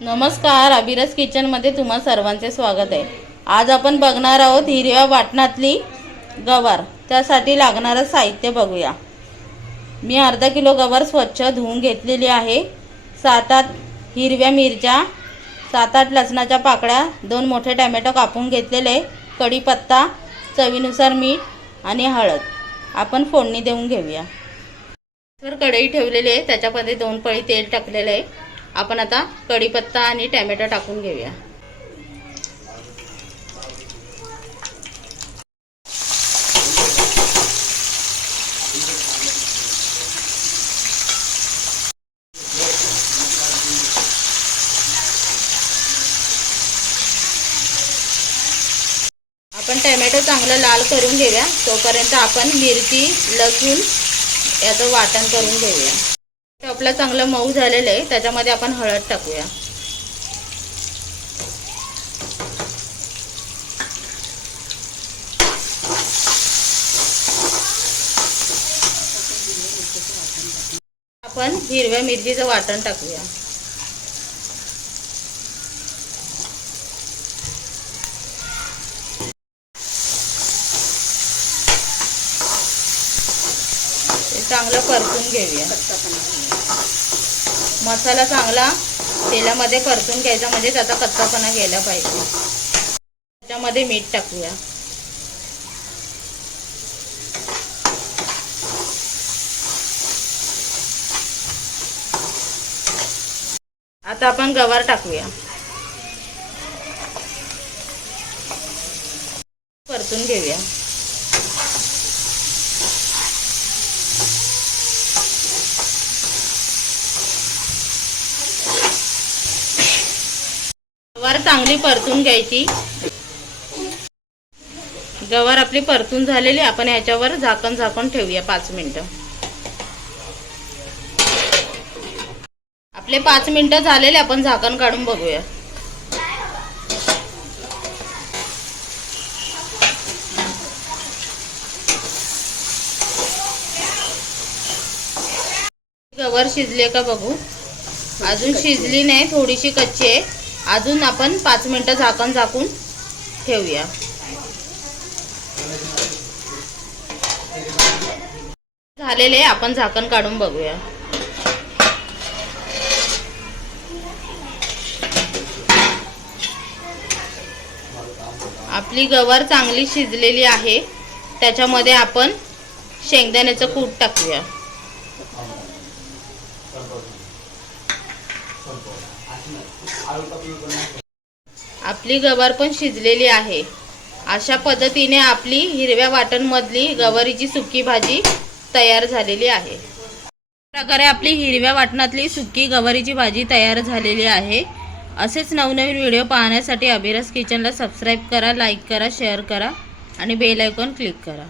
नमस्कार अभिरस किचनमध्ये तुम्हा सर्वांचे स्वागत आहे. आज आपण बघणार आहोत हिरव्या वाटणातली गवार. त्यासाठी लागणारं साहित्य बघूया. मी अर्धा किलो गवार स्वच्छ धुवून घेतलेली आहे. सात आठ हिरव्या मिरच्या सात आठ लसणाच्या पाकळ्या दोन मोठे टॅमॅटो कापून घेतलेले कढीपत्ता चवीनुसार मीठ आणि हळद. आपण फोडणी देऊन घेऊया. तर कढई ठेवलेली आहे. त्याच्यामध्ये दोन पळी तेल टाकलेलं आहे. आपण आता कढीपत्ता आणि टॅमॅटो टाकून घेऊया. आपण टॅमॅटो चांगलं लाल करून घेऊया. तोपर्यंत आपण मिरची लसूण याचं वाटण करून घेऊया. आपला चांगलं मऊ झालेलं आहे त्याच्यामध्ये आपण हळद टाकूया. आपण हिरव्या मिरचीचं वाटण टाकूया. चांगलं परतून घेऊया. मसाला चांगला तेलामध्ये परतून घ्यायचा म्हणजे त्याचा कच्चापणा गेला पाहिजे. त्याच्यामध्ये मीठ टाकूया. आता आपण गवार टाकूया. परतून घेऊया. गवार चांगली परतून घ्यायची. गवार आपली परतून झालेली आपण ह्याच्यावर झाकण झाकण ठेवूया पाच मिनिटं. आपले पाच मिनिटं झालेले आपण झाकण काढून बघूया. गवार शिजले का बघू? अजून शिजली नाही थोडीशी कच्ची आहे. अजून आपण पाच मिनटं झाकण झाकून ठेवूया. झालेले आपण झाकण काढून बघूया. आपली गवार चांगली शिजलेली आहे. त्याच्यामध्ये आपण शेंगदाण्याचं कूट टाकूया. आपली गवार पण शिजलेली आहे. अशा पद्धतीने आपली हिरव्या वाटणमधली गवारीची सुकी भाजी तयार झालेली आहे. प्रकारे आपली हिरव्या वाटणातली सुकी गवारीची भाजी तयार झालेली आहे. असेच नवनवीन व्हिडिओ पाहण्यासाठी अभिरस किचनला सबस्क्राईब करा लाईक करा शेअर करा आणि बेल आयकॉन क्लिक करा.